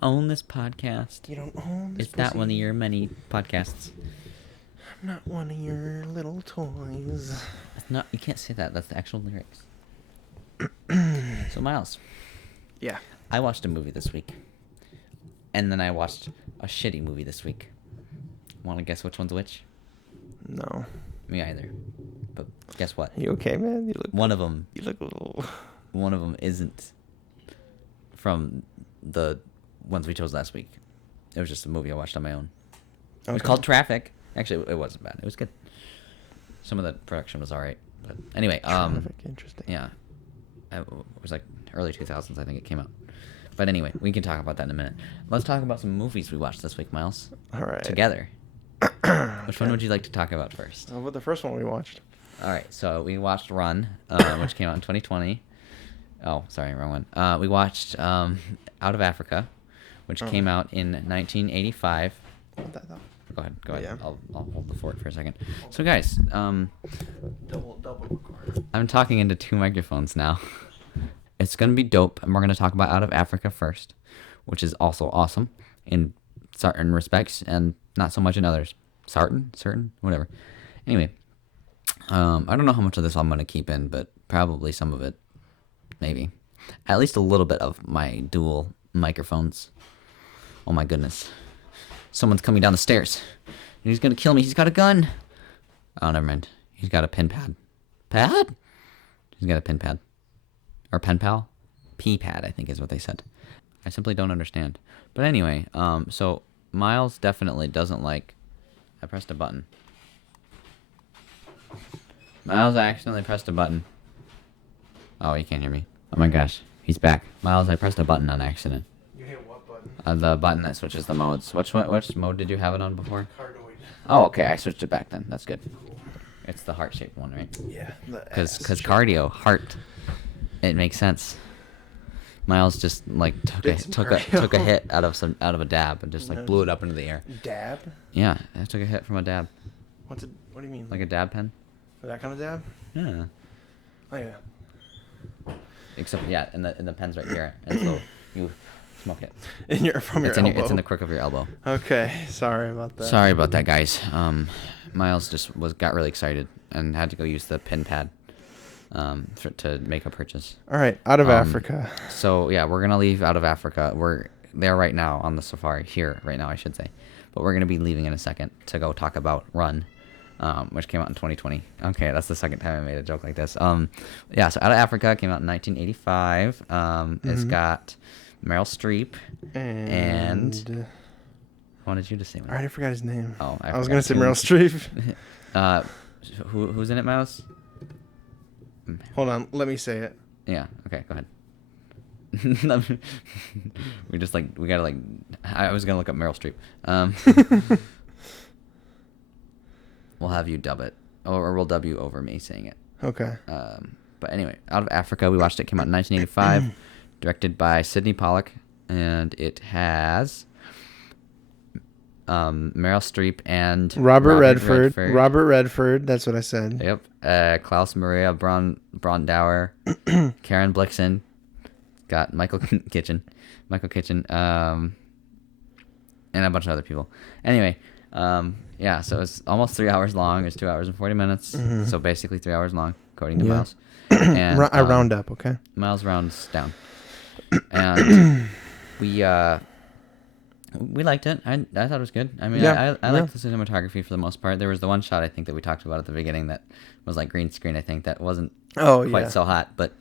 don't own this podcast. You don't own this It's not one of your many podcasts. I'm not one of your little toys. It's not. You can't say that. That's the actual lyrics. So, Miles. Yeah. I watched a movie this week. And then I watched a shitty movie this week. Want to guess which one's which? No. Me either. But guess what? You okay, man? You look. One of them. You look a little. One of them isn't from the ones we chose last week. It was just a movie I watched on my own. It was called Traffic. Actually, it wasn't bad. It was good. Some of the production was all right. But anyway, Traffic, interesting. Yeah. It was like early 2000s, I think it came out. But anyway, we can talk about that in a minute. Let's talk about some movies we watched this week, Miles. All right. Together. Which one would you like to talk about first? How about the first one we watched? All right, so we watched Run, which came out in 2020. Oh, sorry, wrong one. We watched Out of Africa, which came out in 1985. Go ahead. Yeah. I'll hold the fort for a second. So, guys, Double record. I'm talking into two microphones now. It's going to be dope, and we're going to talk about Out of Africa first, which is also awesome in certain respects and not so much in others. Certain, whatever. Anyway, I don't know how much of this I'm going to keep in, but probably some of it, maybe. At least a little bit of my dual microphones. Oh my goodness. Someone's coming down the stairs. And he's going to kill me. He's got a gun. Oh, never mind. He's got a pin pad. Pad? He's got a pin pad. Or pen pal? P-pad, I think is what they said. I simply don't understand. But anyway, so Miles definitely doesn't like... I pressed a button. Miles, I accidentally pressed a button. Oh, you can't hear me. Oh my gosh, he's back. Miles, I pressed a button on accident. You hit what button? The button that switches the modes. Which mode did you have it on before? Cardioid. Oh, okay, I switched it back then. That's good. It's the heart-shaped one, right? Yeah. Because cardio, heart, it makes sense. Miles just like took a hit out of a dab and just like blew it up into the air. Dab? Yeah, I took a hit from a dab. What do you mean? Like a dab pen? That kind of dab? Yeah. Oh yeah. Except and the pen's right here, and so you smoke it. From your elbow. It's in the crook of your elbow. Okay, sorry about that. Sorry about that, guys. Miles just got really excited and had to go use the pin pad to make a purchase. All right, Out of Africa. So yeah, we're gonna leave Out of Africa. We're there right now on the safari here right now, I should say, but we're gonna be leaving in a second to go talk about Run, which came out in 2020. Okay, that's the second time I made a joke like this. Yeah, so Out of Africa came out in 1985. It's got Meryl Streep and I wanted you to say. I already forgot his name. Oh, I was gonna say Meryl Streep. Who's in it, Mouse? Hold on, let me say it. Yeah. Okay. Go ahead. We gotta I was gonna look up Meryl Streep. We'll have you dub it, or we'll dub you over me saying it. Okay. But anyway, Out of Africa, we watched it. Came out in 1985, directed by Sidney Pollack, and it has Meryl Streep and Robert Redford. Robert Redford. That's what I said. Yep. Klaus Maria Brandauer, Karen Blixen, got Michael Kitchen, and a bunch of other people. Anyway, yeah, so it's almost 3 hours long. It's 2 hours and 40 minutes. Mm-hmm. So basically 3 hours long, according to Miles. And I round up, okay? Miles rounds down. And we liked it. I thought it was good. I mean, I liked the cinematography for the most part. There was the one shot, I think, that we talked about at the beginning that was like green screen, I think. That wasn't quite so hot. But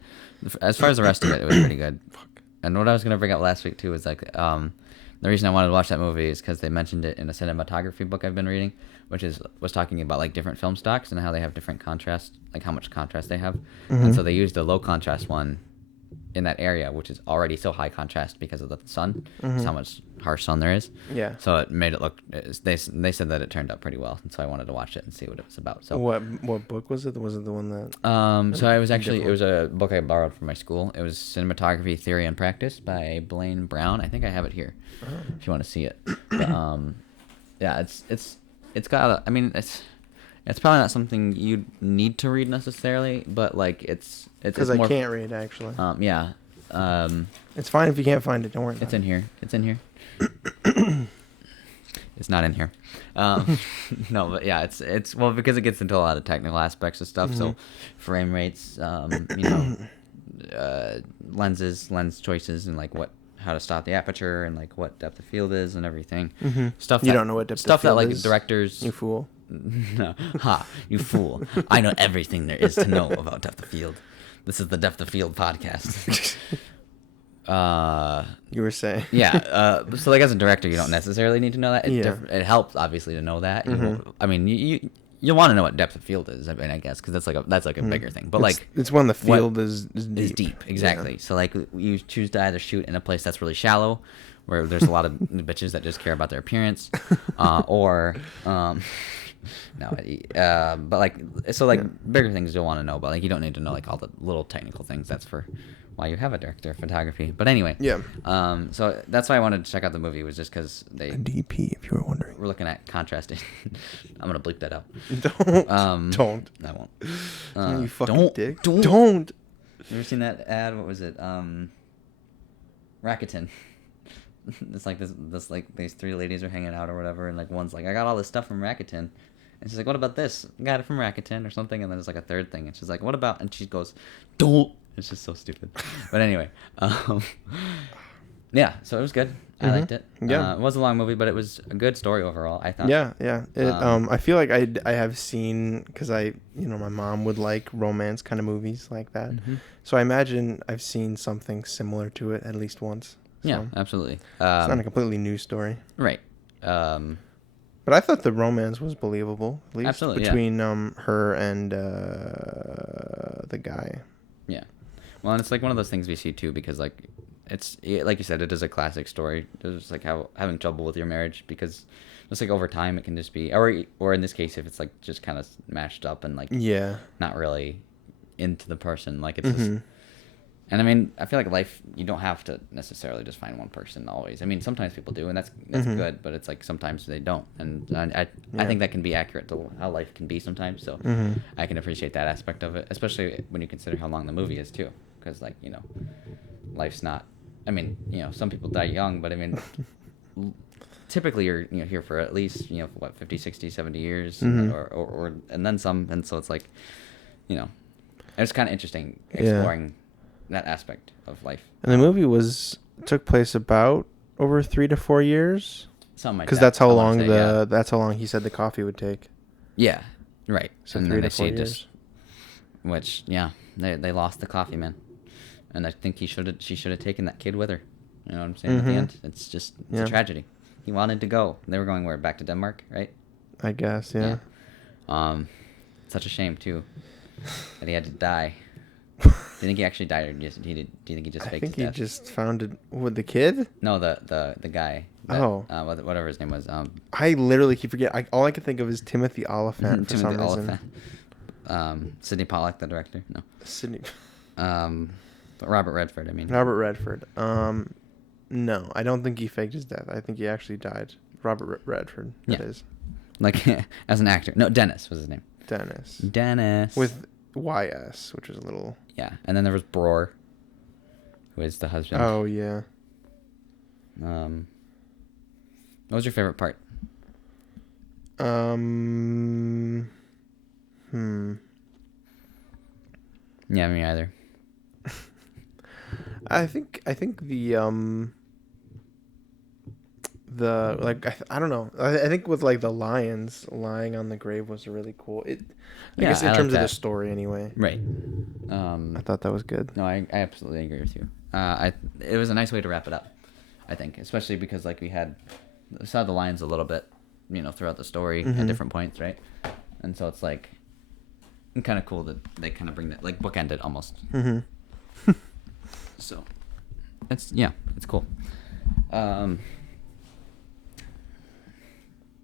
as far as the rest of it, it was pretty good. And what I was going to bring up last week, too, was like the reason I wanted to watch that movie is because they mentioned it in a cinematography book I've been reading, which was talking about like different film stocks and how they have different contrast, like how much contrast they have. Mm-hmm. And so they used the low contrast one in that area, which is already so high contrast because of the sun. Mm-hmm. How much harsh sun there is. Yeah. So it made it look. They said that it turned out pretty well, and so I wanted to watch it and see what it was about. So what book was it? Was it the one that? So it was a book I borrowed from my school. It was Cinematography Theory and Practice by Blaine Brown. I think I have it here, if you want to see it. But, yeah, it's got. It's probably not something you need to read necessarily, but like it's because I can't read actually. Yeah, It's fine if you can't find it. Don't worry. It's in here. It's in here. It's not in here. No, but yeah, it's well because it gets into a lot of technical aspects of stuff. So, frame rates, lenses, lens choices, and like how to stop the aperture, and like what depth of field is, and everything. Stuff You don't know what depth of stuff that field like is, directors. You fool. No, ha, you fool! I know everything there is to know about depth of field. This is the depth of field podcast. You were saying. Yeah. So like as a director, you don't necessarily need to know that. Yeah. It helps obviously to know that. I mean, you want to know what depth of field is. I mean, I guess because that's like a bigger thing. But like it's when the field is deep. is deep. Exactly. Yeah. So like you choose to either shoot in a place that's really shallow, where there's a lot of bitches that just care about their appearance, or no, but like so like bigger things you'll want to know, but like you don't need to know like all the little technical things. That's for why you have a director of photography. But anyway, Yeah. So that's why I wanted to check out the movie, was just because A DP, if you were wondering. we're looking at contrasting. I'm gonna bleep that out. Don't. I won't. You fucking don't, dick. Don't. Don't. You ever seen that ad? What was it? Rakuten. It's like this like these three ladies are hanging out or whatever, and like one's like, I got all this stuff from Rakuten. And she's like, what about this? I got it from Rakuten or something. And then there's like a third thing. And she's like, what about? And she goes, don't. It's just so stupid. But anyway, yeah. So it was good. I liked it. Yeah. It was a long movie, but it was a good story overall, I thought. Yeah. I feel like I have seen, because my mom would like romance kind of movies like that. So I imagine I've seen something similar to it at least once. So Yeah, absolutely. it's not a completely new story. Right. But I thought the romance was believable, at least Absolutely, between her and the guy. Yeah. Well, and it's like one of those things we see too, because like it's like you said, it is a classic story. It's like having trouble with your marriage, because just like over time it can just be, or in this case, if it's like just kind of mashed up and like not really into the person, like it's just. And I mean, I feel like life, you don't have to necessarily just find one person always. I mean, sometimes people do, and that's good, but it's like sometimes they don't. And I think that can be accurate to how life can be sometimes. So I can appreciate that aspect of it, especially when you consider how long the movie is too. Because like, life's not, I mean, some people die young, but I mean, typically you're here for at least, 50, 60, 70 years or and then some. And so it's like, it's kind of interesting exploring that aspect of life. And the movie took place about over 3 to 4 years. Something like that. Because that's how long that's how long he said the coffee would take. Yeah, right. So and 3 then to they 4 see years. Which they lost the coffee man, and I think she should have taken that kid with her. You know what I'm saying? At the end, it's a tragedy. He wanted to go. They were going where? Back to Denmark, right? I guess, yeah. Such a shame too that he had to die. Do you think he actually died, or do you think he just faked his death? I think he just found it with the kid. No, the guy. Whatever his name was. I literally keep forgetting. All I can think of is Timothy Oliphant for some reason. Sidney Pollack, the director. No. Sidney. But Robert Redford. I mean. Robert Redford. No, I don't think he faked his death. I think he actually died. Robert Redford. That is. Like as an actor. No, Dennis was his name. Dennis. With YS, which was a little. Yeah, and then there was Bror, who is the husband. Oh yeah. What was your favorite part? Yeah, me either. I think the like I don't know. I think with like the lions lying on the grave was really cool. I guess in terms of the story anyway. Right. I thought that was good. No, I absolutely agree with you. It was a nice way to wrap it up, I think, especially because like we saw the lions a little bit, throughout the story at different points, right? And so it's like kind of cool that they kind of bring that, like, bookend it almost. So it's cool.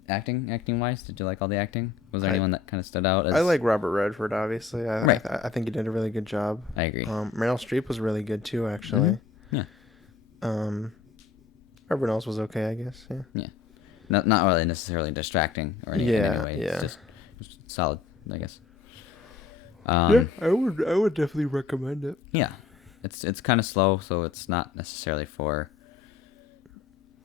Acting wise, did you like all the acting? Was there anyone that kind of stood out? I like Robert Redford, obviously. Right. I think he did a really good job. I agree. Meryl Streep was really good too, actually. Yeah. Everyone else was okay, I guess. Yeah. Yeah. Not really necessarily distracting or anything in any way. Yeah. It's just solid, I guess. Yeah, I would definitely recommend it. Yeah. It's kind of slow, so it's not necessarily for,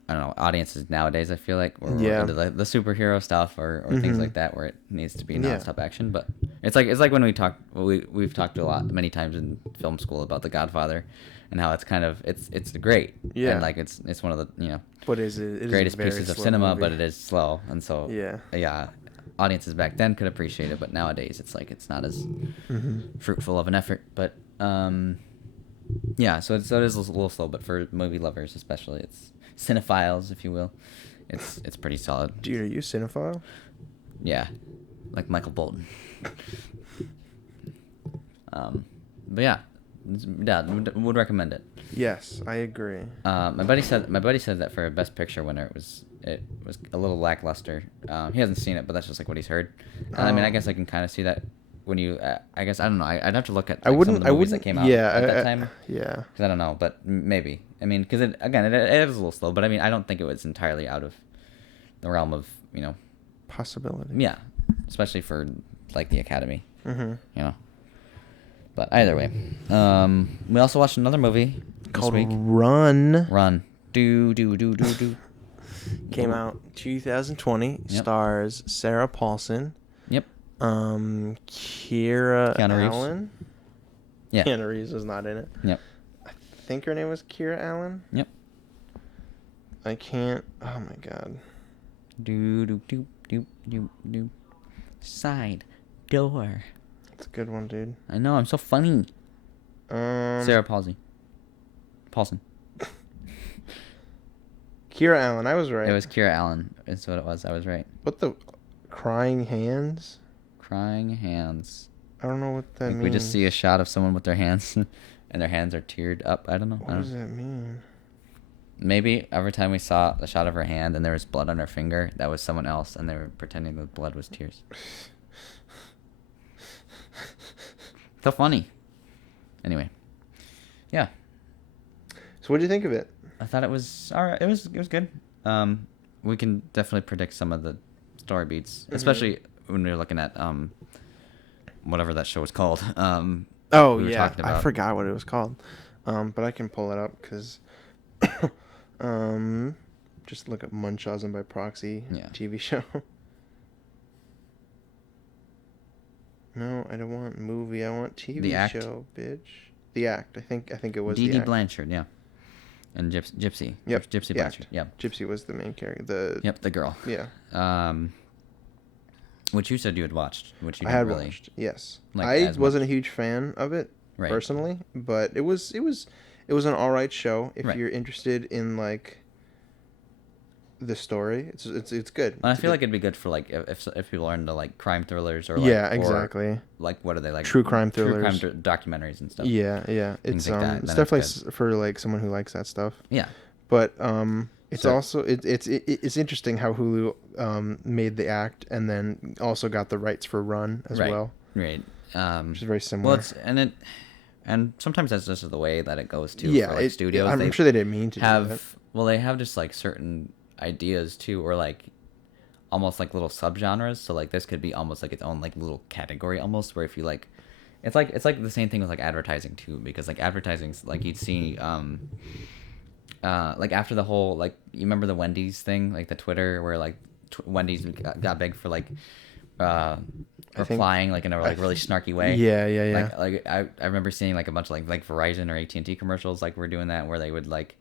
I don't know, audiences nowadays. I feel like we're into the superhero stuff or things like that, where it needs to be nonstop action. But it's like when we've talked many times in film school about The Godfather, and how it's kind of it's great. Yeah. And like it's one of the But it is greatest a very pieces of slow cinema, movie. but it is slow, and so yeah, audiences back then could appreciate it, but nowadays it's like it's not as fruitful of an effort. But yeah, so it is a little slow, but for movie lovers especially, it's cinephiles, if you will, it's pretty solid. Dude, are you a cinephile? Yeah, like Michael Bolton. But yeah, would recommend it. Yes, I agree. My buddy said that for a Best Picture winner, it was a little lackluster. He hasn't seen it, but that's just like what he's heard. I mean, I guess I can kind of see that when you. I guess I don't know. I'd have to look at some of the movies that came out at that time. Yeah. Because I don't know, but maybe. I mean, because it is a little slow, but I mean, I don't think it was entirely out of the realm of possibility. Yeah, especially for like the Academy. But either way, we also watched another movie called this week. Run. Do. Came out 2020. Yep. Stars Sarah Paulson. Yep. Keanu Allen. Yeah. Keanu Reeves was not in it. Yep. I think her name was Keira Allen. Yep. I can't. Oh my god. Do. Side door. It's a good one, dude. I know, I'm so funny. Sarah Paulson. Keira Allen, I was right. It was Keira Allen. Is what it was. I was right. What the crying hands? Crying hands. I don't know what that means. We just see a shot of someone with their hands, and their hands are teared up. I don't know. What does that mean? Maybe every time we saw the shot of her hand and there was blood on her finger, that was someone else, and they were pretending the blood was tears. So funny. Anyway, yeah. So what do you think of it? I thought it was alright. It was good. We can definitely predict some of the story beats, especially when we were looking at whatever that show was called. Oh we yeah, I forgot what it was called. But I can pull it up because just look up Munchausen by proxy TV show. No, I don't want movie. I want TV show, bitch. The Act. I think it was Dee The Dee Act. Blanchard, yeah. And Gypsy. Yep. Gypsy Blanchard. Yeah. Gypsy was the main character. Yep, the girl. Yeah. Which you said you had watched, which you I didn't had really watched. Yes. like I as wasn't much. a huge fan of it Right. personally, but it was an all right show if Right. you're interested in like the story. It's good. And I feel like it'd be good for like if people are into like crime thrillers or like yeah, exactly. or, like what are they like True crime thrillers, documentaries and stuff. Yeah. Things It's like that, it's then definitely it's for like someone who likes that stuff. Yeah. But it's So- also it's interesting how Hulu made The Act and then also got the rights for Run as Right. well, Right. which is very similar. Well, and sometimes that's just the way that it goes too. Yeah, for, like, studios. I'm sure they didn't mean to do that. They have just like certain ideas too, or like almost like little subgenres. So like this could be almost like its own like little category almost, where if you like, it's like the same thing with like advertising too, because like advertising's like you'd see like after the whole like you remember the Wendy's thing, like the Twitter where like Wendy's got big for like replying like in a like really snarky way. Yeah. Like I remember seeing like a bunch of like Verizon or AT&T commercials like were doing that, where they would like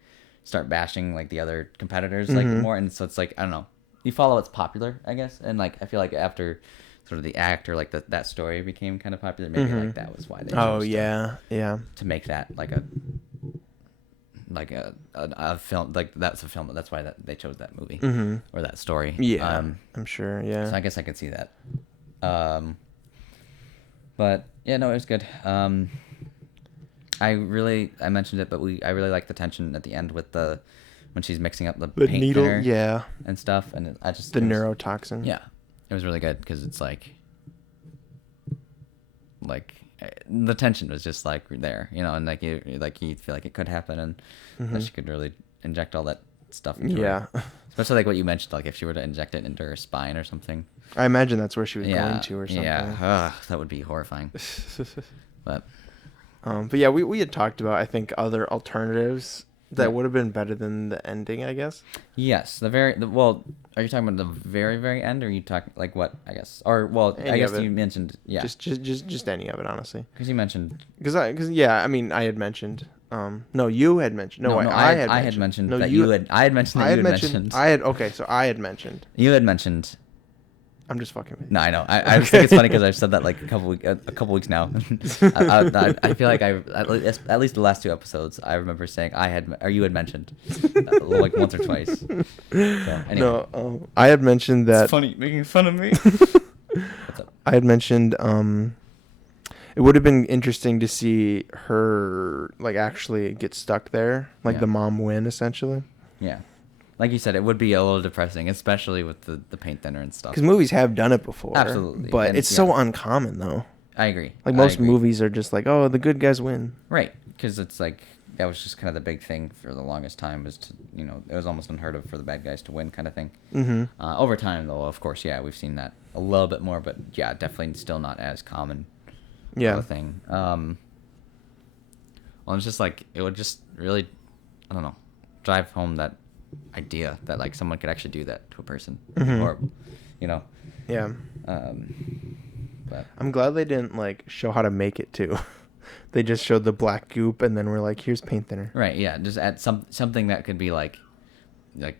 start bashing like the other competitors like more, and so it's like I don't know, you follow what's popular, I guess, and like I feel like after sort of The Act or like that story became kind of popular, maybe like that was why they chose to make that like a film, like that's a film, that's why they chose that movie or that story. I'm sure. Yeah. So I guess I could see that. But yeah, no, it was good. I mentioned it, but I really like the tension at the end with when she's mixing up the paint needle, thinner and stuff, and the neurotoxin. Yeah, it was really good because it's like the tension was just like there, and like you feel like it could happen, and that she could really inject all that stuff into her. Especially like what you mentioned, like if she were to inject it into her spine or something. I imagine that's where she was going to or something. Yeah, that would be horrifying. But But yeah, we had talked about, I think, other alternatives that Yeah. would have been better than the ending, I guess. Yes, well, are you talking about the very very end, or are you talking like what? I guess, or well, I Any guess of it. you mentioned Just any of it, honestly. because you mentioned Because yeah, I mean, I had mentioned. No, you had mentioned. No, no, I had I had mentioned. mentioned No, that you. I had mentioned that you had mentioned I had. Okay, so I had mentioned. you had mentioned. I'm just fucking with you. No, I know. I just think it's funny because I've said that like a couple weeks now. I feel like at least the last 2 episodes I remember saying I had or you had mentioned like once or twice. So anyway, No, I had mentioned that. it's funny making fun of me. What's up? I had mentioned it would have been interesting to see her like actually get stuck there, like Yeah. the mom win essentially. Yeah, like you said, it would be a little depressing, especially with the paint thinner and stuff. Because movies have done it before. Absolutely. But And, it's so yeah. uncommon though. I agree. Like I most agree. movies are just like, oh, the good guys win. Right, because it's like that was just kind of the big thing for the longest time was to it was almost unheard of for the bad guys to win kind of thing. Mm-hmm. Over time though, of course, yeah, we've seen that a little bit more, but yeah, definitely still not as common. Yeah. Of a thing. Well, it's just like it would just really, I don't know, drive home that idea that like someone could actually do that to a person, Mhm. or, you know, Yeah. but I'm glad they didn't like show how to make it too. They just showed the black goop and then we're like, here's paint thinner. right, yeah, just add something that could be like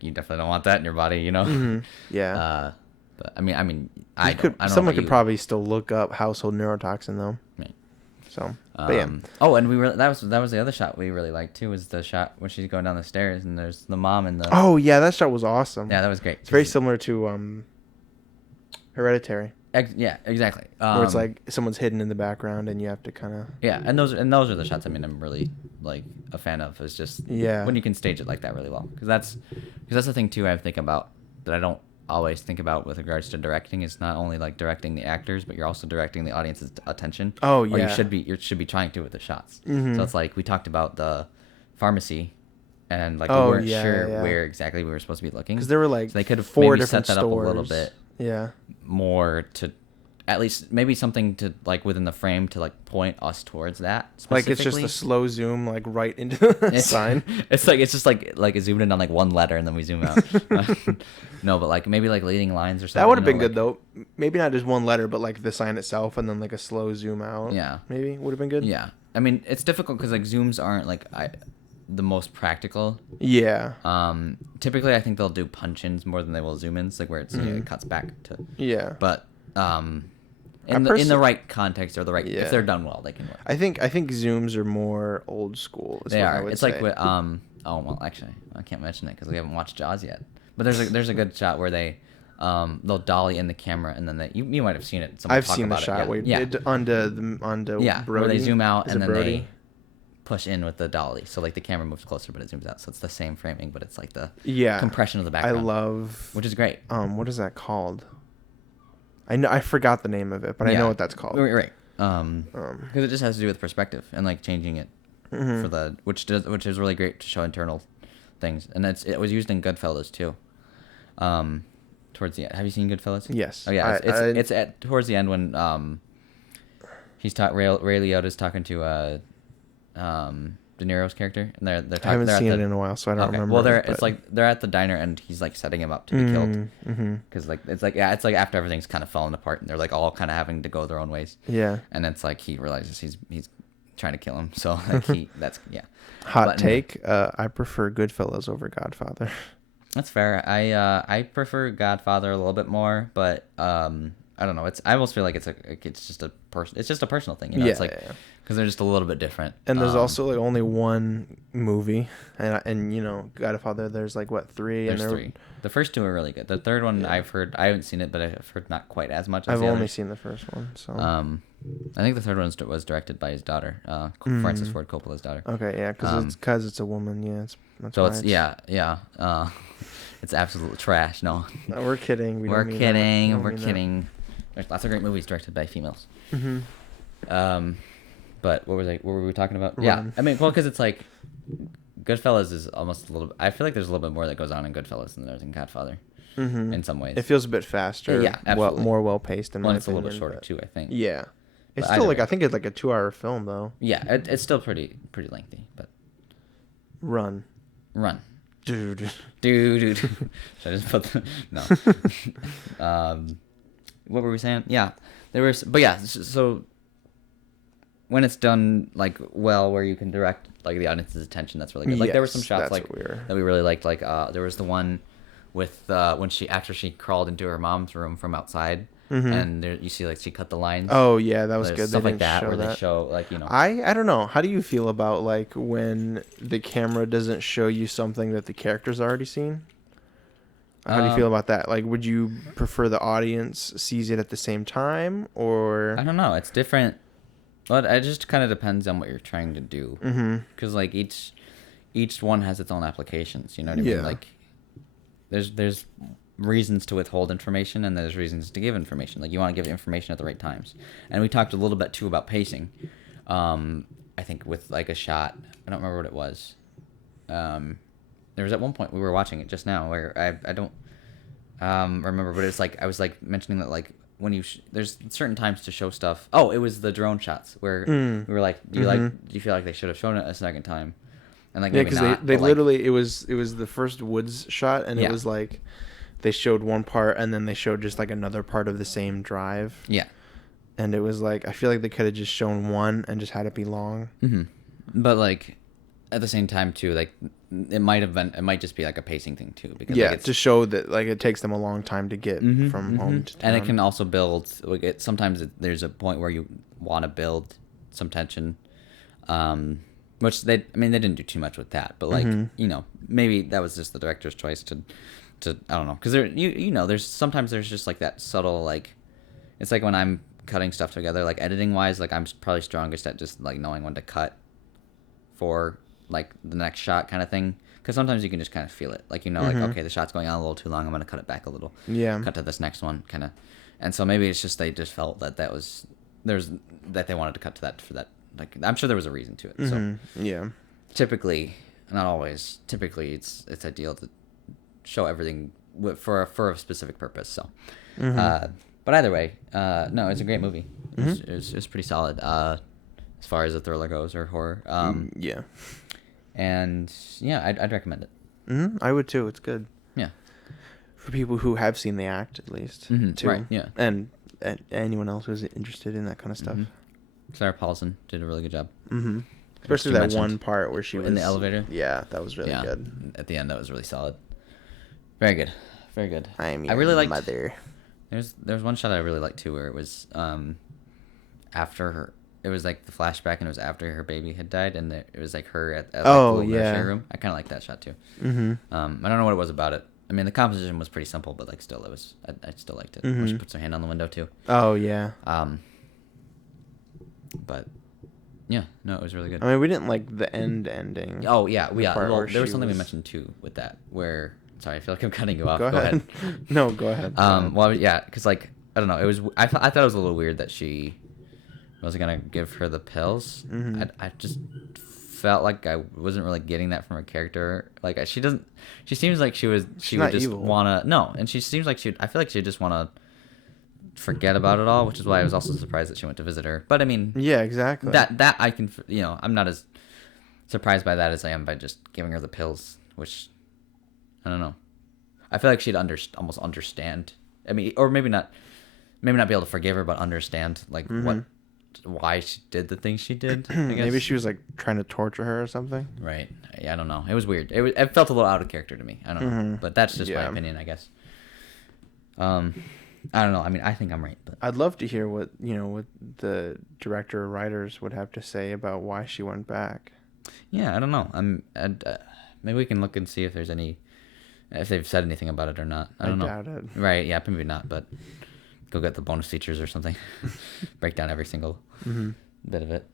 you definitely don't want that in your body, you know. Mm-hmm. Yeah. But I mean, I You don't could, know someone about could you. probably still look up household neurotoxin though. Right. So, but yeah. Oh, and that was the other shot we really liked too. Was the shot when she's going down the stairs and there's the mom and the. Oh yeah, that shot was awesome. Yeah, that was great. It's very similar to Hereditary, Yeah, exactly. where it's like someone's hidden in the background and you have to kind of. Yeah, and those are the shots. I mean, I'm really like a fan of. Is just Yeah. when you can stage it like that really well, because that's the thing too. I think about that I don't always think about with regards to directing is not only like directing the actors, but you're also directing the audience's attention. Oh, Or yeah. you should be trying to with the shots. Mhm. So it's like we talked about the pharmacy, and like Oh, we weren't yeah, sure yeah. where exactly we were supposed to be looking. Because there were like So they could have 4 maybe different set that up a stores. little bit Yeah. more to at least maybe something to like within the frame to like point us towards that Like it's just specifically. a slow zoom, like right into the It's- sign. It's just like it zoomed in on like one letter and then we zoom out. No, but like maybe like leading lines or something. That would have you been know, good though. Maybe not just one letter, but like the sign itself, and then like a slow zoom out. Yeah. Maybe would have been good. Yeah, I mean it's difficult because like zooms aren't like the most practical. Yeah. Typically I think they'll do punch-ins more than they will zoom-ins, like where it's it cuts back to. Yeah. But in the right context or the right Yeah. if they're done well they can work. I think zooms are more old school. Is They what I are. would It's say. like with oh well actually I can't mention it because we haven't watched Jaws yet. But there's a good shot where they'll dolly in the camera and then you might have seen it. Someone I've talk seen the about shot it. where Yeah. onto Yeah, Brody. where they zoom out Is and it then Brody? they push in with the dolly. So like the camera moves closer, but it zooms out. So it's the same framing, but it's like the compression of the I background. love. which is great. What is that called? I forgot the name of it, but I Yeah. know what that's called. Right. Because it just has to do with perspective and like changing it Mhm. for the which is really great to show internal things, and it was used in Goodfellas too. Towards the end, have you seen Goodfellas? Yes. Oh yeah, it's at towards the end when Ray Liotta's talking to De Niro's character, and they're talking. I haven't seen it in a while, so I don't remember. Well, it, it's like they're at the diner, and he's like setting him up to be killed. Mm-hmm. Because like it's like after everything's kind of fallen apart, and they're like all kind of having to go their own ways. Yeah. And it's like he realizes he's trying to kill him. So like Hot But anyway. take. I prefer Goodfellas over Godfather. That's fair. I prefer Godfather a little bit more, but I don't know. I almost feel like it's just a personal thing. You know, it's like because they're just a little bit different. And there's also like only one movie, and you know Godfather. There's like what 3? There's and 3. The first 2 are really good. The third one I haven't seen it, but I've heard not quite as much. As I've the only others. seen the first one. So. I think the third one was directed by his daughter, Francis Ford Coppola's daughter. Okay, yeah, because it's a woman. Yeah, that's So why it's yeah. It's absolute trash. No, No, we're kidding. we're kidding. We're kidding. There's lots of great movies directed by females. Mm-hmm. But what were we talking about? Run. Yeah, I mean, well, because it's like Goodfellas is almost a little. I feel like there's a little bit more that goes on in Goodfellas than there's in Godfather, in some ways. It feels a bit faster. Yeah, absolutely. More well paced in my It's a opinion. little bit shorter but- too, I think. Yeah. It's But still either like way. I think it's like a 2-hour film though. Yeah, it's still pretty lengthy, but Run, run. dude. Dude. Should I just put the... No. What were we saying? Yeah. But yeah, so when it's done like well, where you can direct like the audience's attention, that's really good. Like there were some Yes, shots that's like what we were. that we really liked. Like there was the one with when after she crawled into her mom's room from outside, and there you see like she cut the lines. Oh yeah, that was There's good. stuff They like didn't that show where that. they show like, you know. I don't know. How do you feel about like when the camera doesn't show you something that the character's already seen? How do you feel about that? Like, would you prefer the audience sees it at the same time, or I don't know. It's different. But it just kind of depends on what you're trying to do. Because like each one has its own applications. You know what I mean? Yeah. Like there's reasons to withhold information and there's reasons to give information. Like you want to give information at the right times. And we talked a little bit too about pacing. I think with like a shot. I don't remember what it was. There was at one point we were watching it just now where I don't remember, but it's like I was like mentioning that like when there's certain times to show stuff. Oh, it was the drone shots where we were like, do you feel like they should have shown it a second time? And like yeah, maybe because not. they but, like, literally it was the first woods shot, and Yeah. it was like they showed one part, and then they showed just like another part of the same drive, yeah. and it was like I feel like they could have just shown one and just had it be long. But like at the same time too, like it might just be like a pacing thing too, because Yeah, like, it's, to show that like it takes them a long time to get from home to town. and it can also build. Like sometimes there's a point where you want to build some tension, which they didn't do too much with that, but like you know, maybe that was just the director's choice to I don't know, because there's sometimes there's just like that subtle, like it's like when I'm cutting stuff together, like editing wise, like I'm probably strongest at just like knowing when to cut for like the next shot kind of thing, because sometimes you can just kind of feel it, like, you know, like okay, the shot's going on a little too long, I'm gonna cut it back a little, cut to this next one kind of. And so maybe it's just they just felt that that they wanted to cut to that for that, like I'm sure there was a reason to it. So yeah, typically, not always, typically it's ideal to show everything for a specific purpose. So but either way, no, it's a great movie. It's pretty solid as far as a thriller goes, or horror. yeah. And yeah, I'd recommend it. I would too. It's good. Yeah. For people who have seen the act, at least, too. Right, yeah. And anyone else who's interested in that kind of stuff. Sarah Paulson did a really good job. Especially you that mentioned. one part where she was In the elevator? Yeah, that was really good. At the end, that was really solid. Very good. Very good. I'm I really your liked mother. There's one shot I really liked too, where it was after her. It was like the flashback, and it was after her baby had died, and it was like her at like, Oh, the little yeah. nursery room. I kind of like that shot too. I don't know what it was about it. I mean, the composition was pretty simple, but like still, it was. I still liked it. When she puts her hand on the window too. Oh yeah. But yeah, no, it was really good. I mean, we didn't like the ending. Oh yeah, The part well, where there was she something we was- mentioned too with that, where sorry, I feel like I'm cutting you off. Go ahead. No, go ahead. Well, yeah, because like I don't know, it was I thought it was a little weird that she wasn't gonna give her the pills. I just felt like I wasn't really getting that from her character. Like she doesn't. She seems like she would not just evil. wanna and she seems like I feel like she just wanna forget about it all, which is why I was also surprised that she went to visit her. But I mean, Yeah, exactly. that I can, I'm not as surprised by that as I am by just giving her the pills, which I don't know. I feel like she'd almost understand. I mean, or maybe not be able to forgive her, but understand like why she did the things she did. I guess. Maybe she was like trying to torture her or something. Right. Yeah, I don't know. It was weird. It felt a little out of character to me. I don't know, but that's just my Yeah. opinion, I guess. I don't know. I mean, I think I'm right, but I'd love to hear what the director or writers would have to say about why she went back. yeah, I don't know. Maybe we can look and see if they've said anything about it or not. I don't know. doubt it. Right? Yeah, maybe not. But go get the bonus features or something. Break down every single bit of it.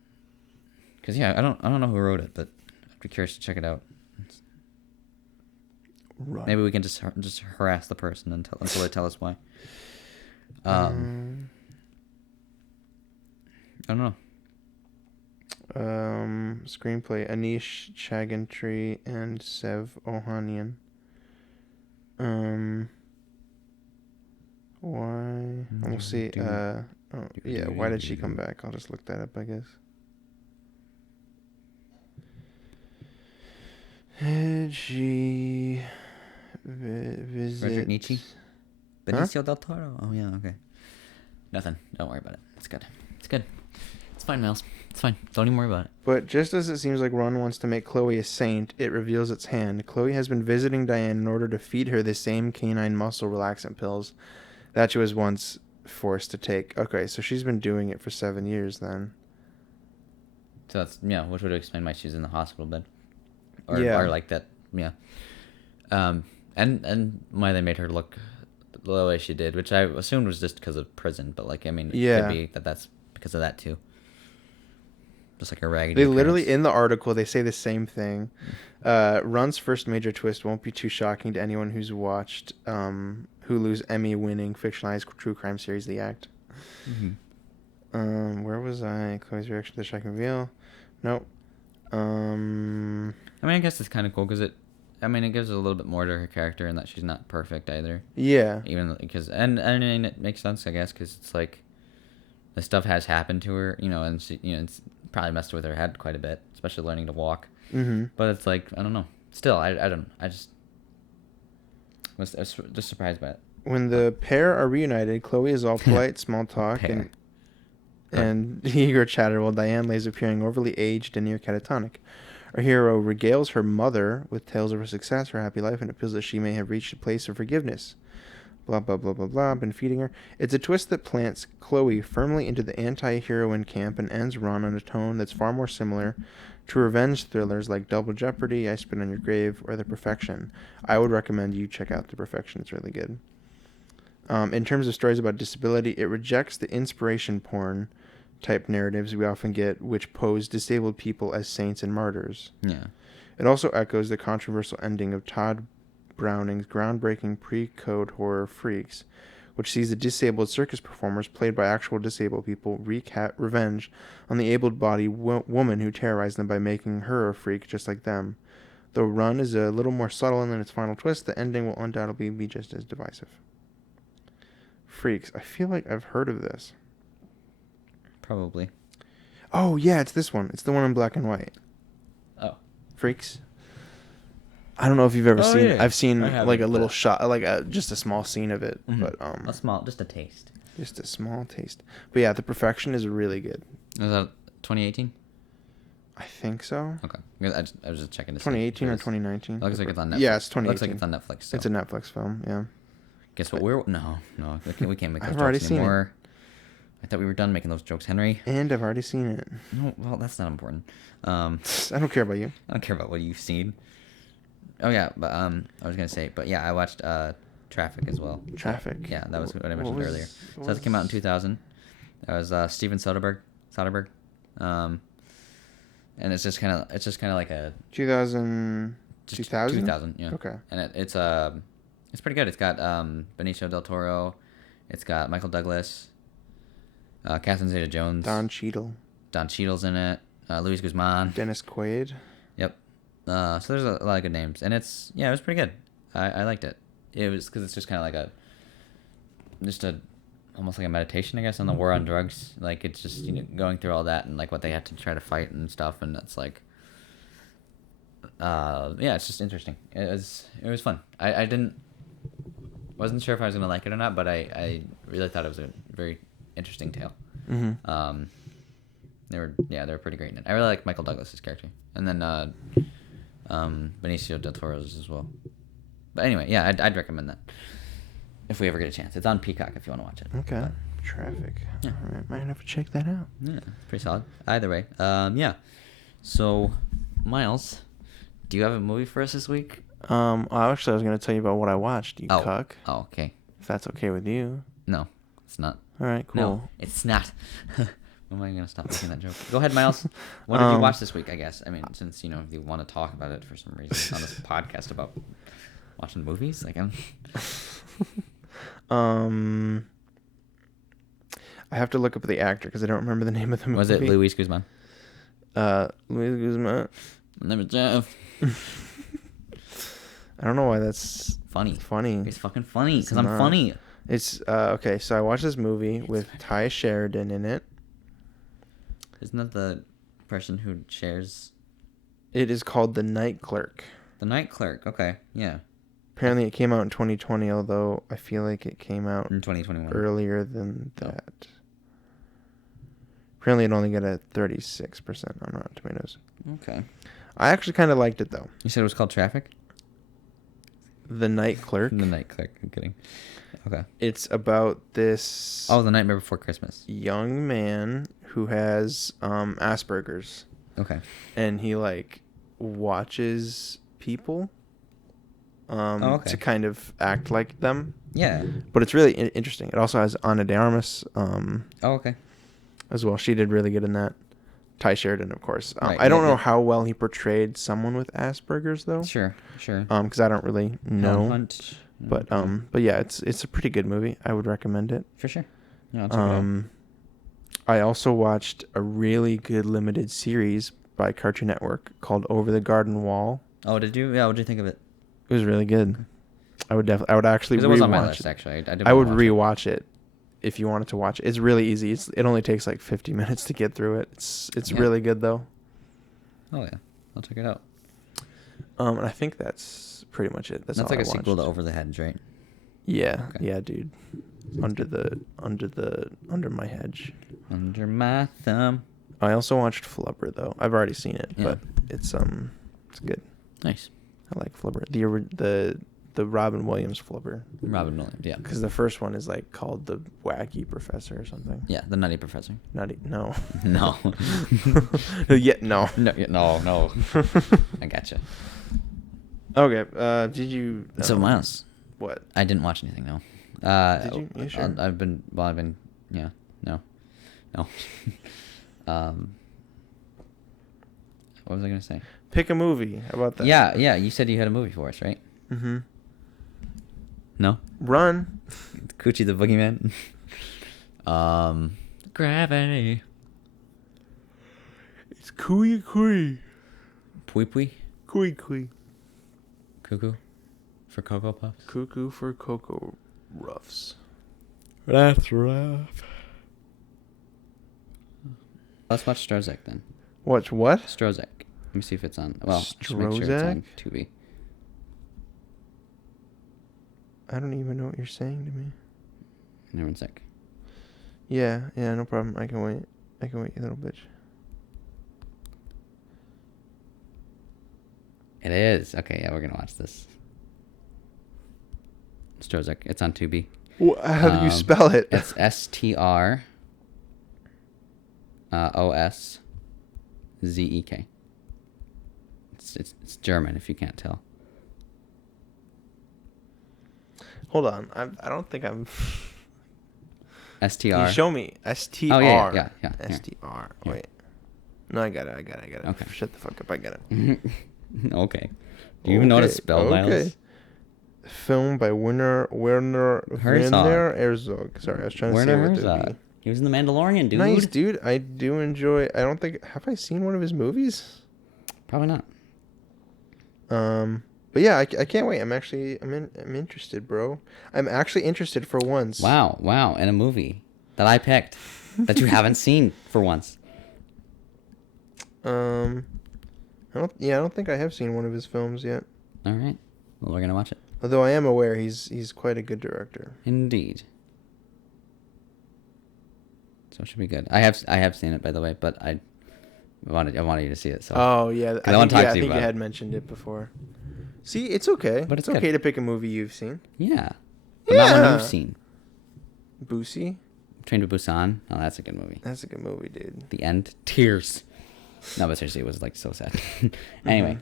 Because yeah, I don't know who wrote it, but I'd be curious to check it out. Right. Maybe we can just harass the person until they tell us why. I don't know. Screenplay: Anish Chagantry and Sev Ohanian. Why? We'll see. Oh, yeah. Why did she come back? I'll just look that up, I guess. Did she visit? Frederick Nietzsche? Benicio del Toro? Oh, yeah, okay. Nothing. Don't worry about it. It's good. It's good. It's fine, Miles. It's fine. Don't even worry about it. But just as it seems like Ron wants to make Chloe a saint, it reveals its hand. Chloe has been visiting Diane in order to feed her the same canine muscle relaxant pills that she was once forced to take. Okay, so she's been doing it for 7 years then. So that's, yeah, which would explain why she's in the hospital bed. Or like that, yeah. And why they made her look the way she did, which I assumed was just because of prison, but like, I mean, it could be that's because of that too. Just like a raggedy. They literally, in the article, they say the same thing. Run's first major twist won't be too shocking to anyone who's watched Hulu's Emmy-winning fictionalized true crime series, The Act. Mm-hmm. Where was I? Chloe's reaction to the shocking reveal. Nope. I mean, I guess it's kind of cool because it gives a little bit more to her character and that she's not perfect either. Yeah. Even because, and I mean, it makes sense, I guess, because it's like the stuff has happened to her, and she, it's probably messed with her head quite a bit, especially learning to walk. Mm-hmm. But it's like, I don't know. Still, I don't. I was just surprised by it. When the pair are reunited, Chloe is all polite, small talk, and eager chatter, while Diane lays appearing overly aged and near catatonic. Our hero regales her mother with tales of her success, her happy life, and appeals that she may have reached a place of forgiveness. Blah, blah, blah, blah, blah, been feeding her. It's a twist that plants Chloe firmly into the anti-heroine camp and ends Ron on a tone that's far more similar to revenge thrillers like Double Jeopardy, I Spit on Your Grave, or The Perfection. I would recommend you check out The Perfection. It's really good. In terms of stories about disability, it rejects the inspiration porn type narratives we often get, which pose disabled people as saints and martyrs. Yeah. It also echoes the controversial ending of Todd Browning's groundbreaking pre-code horror Freaks, which sees the disabled circus performers played by actual disabled people wreak revenge on the able-bodied woman who terrorized them by making her a freak just like them. Though Run is a little more subtle in its final twist, the ending will undoubtedly be just as divisive. Freaks. I feel like I've heard of this. Probably. Oh, yeah, it's this one. It's the one in black and white. Oh. Freaks. I don't know if you've ever seen it. Yeah. I've seen like a little shot, like just a small scene of it. Mm-hmm. But just a taste. Just a small taste. But yeah, The Perfection is really good. Was that 2018? I think so. Okay. I was just checking to 2018 or 2019. Looks like it's on Netflix. Yeah, it's 2018. Looks like it's on Netflix. So. It's a Netflix film, yeah. Guess what? No. We can't make those I've already jokes seen anymore. I thought we were done making those jokes, Henry. And I've already seen it. No, well, that's not important. I don't care about you. I don't care about what you've seen. Oh yeah, but I was gonna say, but yeah, I watched Traffic as well. Traffic. Yeah, that was what I mentioned earlier. So that came out in 2000. That was Steven Soderbergh. And it's just kind of like a 2000. 2000, yeah. Okay. And it's pretty good. It's got Benicio del Toro, it's got Michael Douglas, Catherine Zeta-Jones, Don Cheadle's in it, Luis Guzman, Dennis Quaid. Yep. So there's a lot of good names, and it was pretty good. I liked it. It was because it's just kind of like almost like a meditation, I guess, on the war on drugs. Like it's just going through all that and like what they had to try to fight and stuff, and it's like, it's just interesting. It was fun. I wasn't sure if I was gonna like it or not, but I really thought it was a very interesting tale. Mm-hmm. They were pretty great in it. I really like Michael Douglas's character, and then Benicio del Toro's as well. But anyway, yeah, I'd recommend that if we ever get a chance. It's on Peacock if you want to watch it. Okay. But, Traffic. Yeah. All right, might have to check that out. Yeah, pretty solid. Either way, yeah. So, Miles, do you have a movie for us this week? Actually, I was gonna tell you about what I watched. You cuck. Oh, okay. If that's okay with you. No, it's not. All right, cool. No, it's not. When am I going to stop making that joke? Go ahead, Miles. What did you watch this week, I guess? I mean, since, if you want to talk about it for some reason on this podcast about watching movies, like I have to look up the actor because I don't remember the name of the movie. Was it Luis Guzman? Luis Guzman. My name is Jeff. I don't know why that's funny. Funny. It's fucking funny because I'm funny. It's okay. So I watched this movie with Ty Sheridan in it. Isn't that the person who shares It is called The Night Clerk. the night clerk? Okay, yeah. Apparently, it came out in 2020, although I feel like it came out In 2021. earlier than Oh. that. Apparently, it only got a 36% on Rotten Tomatoes. Okay. I actually kind of liked it, though. You said it was called Traffic? The Night Clerk. The night clerk. I'm kidding. Okay. It's about this Oh, The Nightmare Before Christmas. young man who has Asperger's. Okay. And he, like, watches people okay. to kind of act like them. Yeah. But it's really interesting. It also has Ana de Armas Oh, okay. as well. She did really good in that. Ty Sheridan, of course. Right, I don't yeah, know yeah. how well he portrayed someone with Asperger's, though. Sure. Because I don't really Helen know. Hunt. But yeah, it's a pretty good movie. I would recommend it. For sure. Yeah, I'll check it out. I also watched a really good limited series by Cartoon Network called Over the Garden Wall. Oh, did you? Yeah, what did you think of it? It was really good. I would actually Because it was on my rewatch list, it. actually. I did I would wanna watch it. rewatch it if you wanted to watch it. It's really easy. It only takes like 50 minutes to get through it. It's Yeah. really good though. Oh, yeah. I'll check it out. And I think that's pretty much it. That's all like I a sequel to watched. Over the Hedge, right? Yeah, Okay. yeah, dude. Under my hedge. Under my thumb. I also watched Flubber though. I've already seen it, Yeah. but it's good. Nice. I like Flubber. The Robin Williams Flubber. Robin Williams, yeah. Because the first one is like called the Wacky Professor or something. Yeah, the Nutty Professor. No. No. Yeah, no. No. I gotcha. Okay. Did you? So, Miles, What? I didn't watch anything, no. Did you? You sure? I've been, yeah, no. What was I going to say? Pick a movie. How about that? Yeah, you said you had a movie for us, right? Mm-hmm. No? Run. Coochie the Boogeyman? Gravity. It's Kui Kui. Pui Pui? Kui Kui. Cuckoo? For Cocoa Puffs? Cuckoo for Cocoa Ruffs. That's rough. Let's watch Strozek then. What? Strozek. Let me see if it's on. Well, just make sure it's on Tubi. I don't even know what you're saying to me. Hang on one sec. Yeah, no problem. I can wait, you little bitch. It is. Okay, yeah, we're going to watch this. Strozek. It's on Tubi. How do you spell it? It's Strozek. It's German, if you can't tell. Hold on. I don't think I'm. STR. Can you show me? STR. Oh, yeah. STR. Here. Wait. No, I got it. Okay. Shut the fuck up. I got it. Okay. Do you even know how to spell, Miles? Film by Werner Herzog. Sorry, I was trying to say Werner it with the Herzog. V. He was in The Mandalorian, dude. Nice, dude. I do enjoy. I don't think. Have I seen one of his movies? Probably not. But yeah, I can't wait. I'm interested, bro. I'm actually interested for once. Wow. And a movie that I picked that you haven't seen for once. I don't think I have seen one of his films yet. All right. Well, we're going to watch it. Although I am aware he's quite a good director. Indeed. So it should be good. I have seen it, by the way, but I wanted you to see it. So. Oh yeah, I want to talk to you I think about you it. had mentioned it before. See, it's okay. But it's okay good. to pick a movie you've seen. Yeah. But not one Yeah. you've seen. Boosie. Train to Busan. Oh, that's a good movie. That's a good movie, dude. The end. Tears. No, but seriously, it was like so sad. Anyway,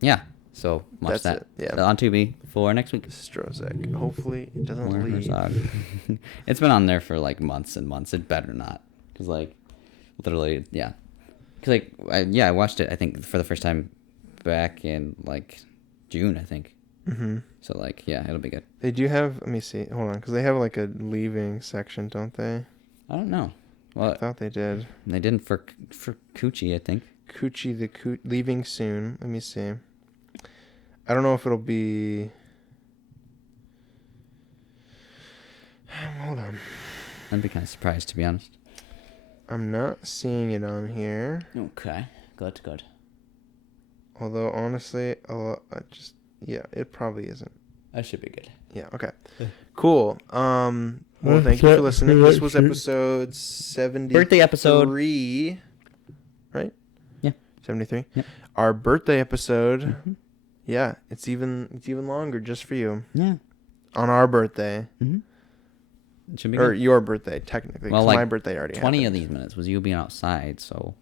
yeah. So watch That's that. it, yeah. On Tubi for next week. Strozek. Hopefully it doesn't Werner leave. Herzog. It's been on there for like months and months. It better not, because like, literally, yeah. Because I watched it. I think for the first time back in like June. I think. Mm-hmm. So like, yeah, it'll be good. They do have. Let me see. Hold on, because they have like a leaving section, don't they? I don't know. Well, I thought they did. they didn't for Coochie, I think. Coochie leaving soon. Let me see. I don't know if it'll be. Hold on. I'd be kind of surprised, to be honest. I'm not seeing it on here. Okay. Good. Although, honestly, yeah, it probably isn't. That should be good. Yeah, okay. Cool. Well, thank you for listening. This was episode 73. Birthday episode. Right? Yeah. 73? Yeah. Our birthday episode. Mm-hmm. Yeah, it's even longer just for you. Yeah. On our birthday. Mm-hmm. It should be Or good. your birthday, technically. Well, 'cause like my birthday already 20 happened. of these minutes was you being outside, so...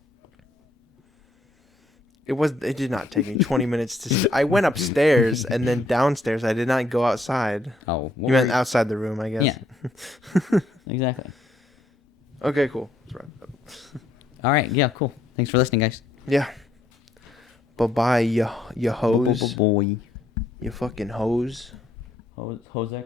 It did not take me 20 minutes to... I went upstairs and then downstairs. I did not go outside. Oh. You meant outside the room, I guess. Yeah. Exactly. Okay, cool. Let's wrap it up. All right. Yeah, cool. Thanks for listening, guys. Yeah. Bye-bye, you hoes. Boy. You fucking hoes. Hozek?